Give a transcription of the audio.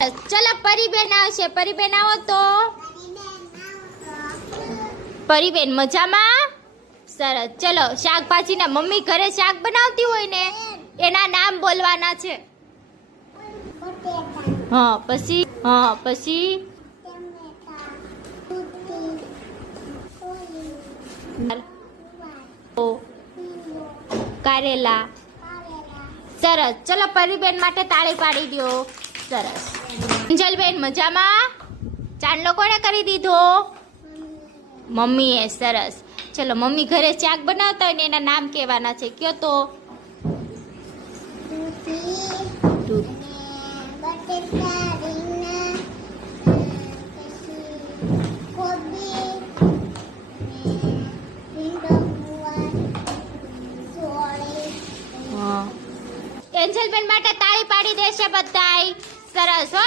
ચલો પરીબેન આવશે. પરીબેન આવો તો. પરીબેન મજામાં? સરસ. ચલો શાકભાજીના મમ્મી ઘરે શાક બનાવતી હોય ને એના નામ બોલવાના છે. હા પછી કારેલા. સરસ. ચલો પરીબેન માટે તાળી પાડી દો. સરસ. અંજલબેન મજામાં? ચાંદલો કોને કરી દીધો? મમ્મીએ. સરસ. ચલો મમ્મી ઘરે શાક બનાવતા હોય ને એના નામ કહેવાના છે. કયો તો. એન્જલબેન માટે તાળી પાડી દેશે બધાય. સરસ હો.